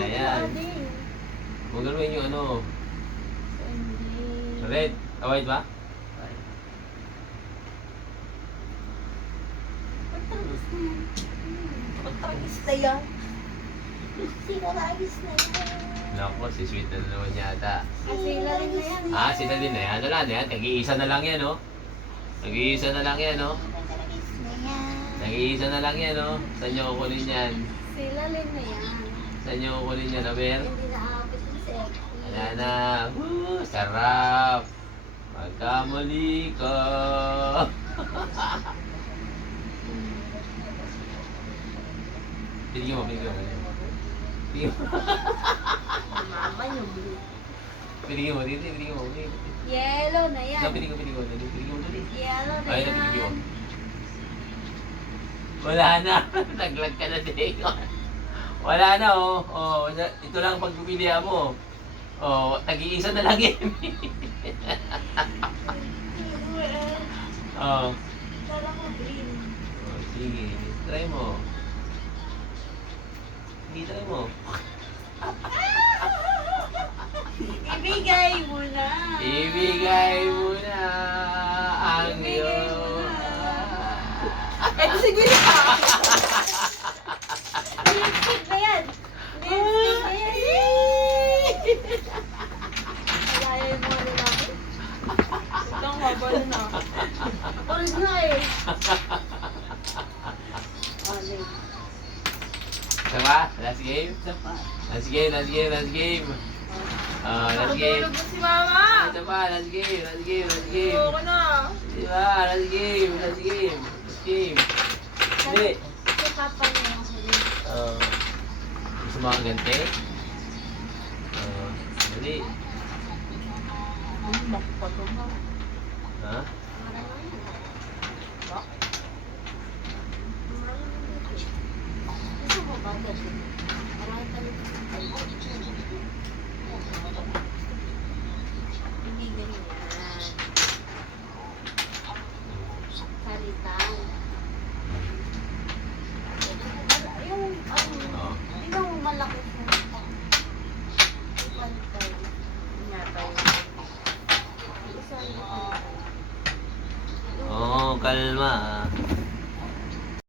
na yan. Huwag galawin yung ano. Red. White ba? Patagis na yan. Sinaragis na yan. Naku, si Sweet na naman yata. Sila rin na yan. Ah, sila din na yan. Wala na yan. Nag-iisa na lang yan, oh. Nag-iisa na lang yan, oh. Patagis na yan. Nag-iisa na lang yan, oh. Saan nyo kukunin yan? Sila rin na yan. Saan nyo kukunin yan, Aber? Hindi naabot yung sexy. Wala na. Woo, sarap. Magkamali ka. Pinigyan mo, pinigyan mo. Pinigyan mo. Mama yung blue. Pinigyan mo, pinigyan mo. Yellow na yan. Pinigyan mo. Yellow na Ay, yan. pinigyan mo. Wala na. Naglag ka na din. Wala na, oh. Oh, ito lang pagpipilihan mo. Oh, tag-iisa na lang yan. Oh. Kala ko green. Oh, sige. Try mo. Sige, try mo. Ibigay mo na. Ibigay mo na ang Ibigay mo iyong... na. Eh, sige na. Lipstick na yan. Lipstick na yan. Kaya mo na natin. Ito ang habal na. Ulit na eh. Ulit. Diba? Last game? Last game. Last game. Natulog na si Mama. Ito pa, last game. Ayoko na. Diba? Last game. Hindi. Si Papa na yung huli. Gusto mo ang gante? Hindi. Ang bak pa ito ha. Ha? Gusto mo ba ito? Marami tayo. Hindi ganyan. Salitan. Yung, Oo. yung malaki siya. Pantay. Yata yun. Isa yung pantay. Oh, kalma.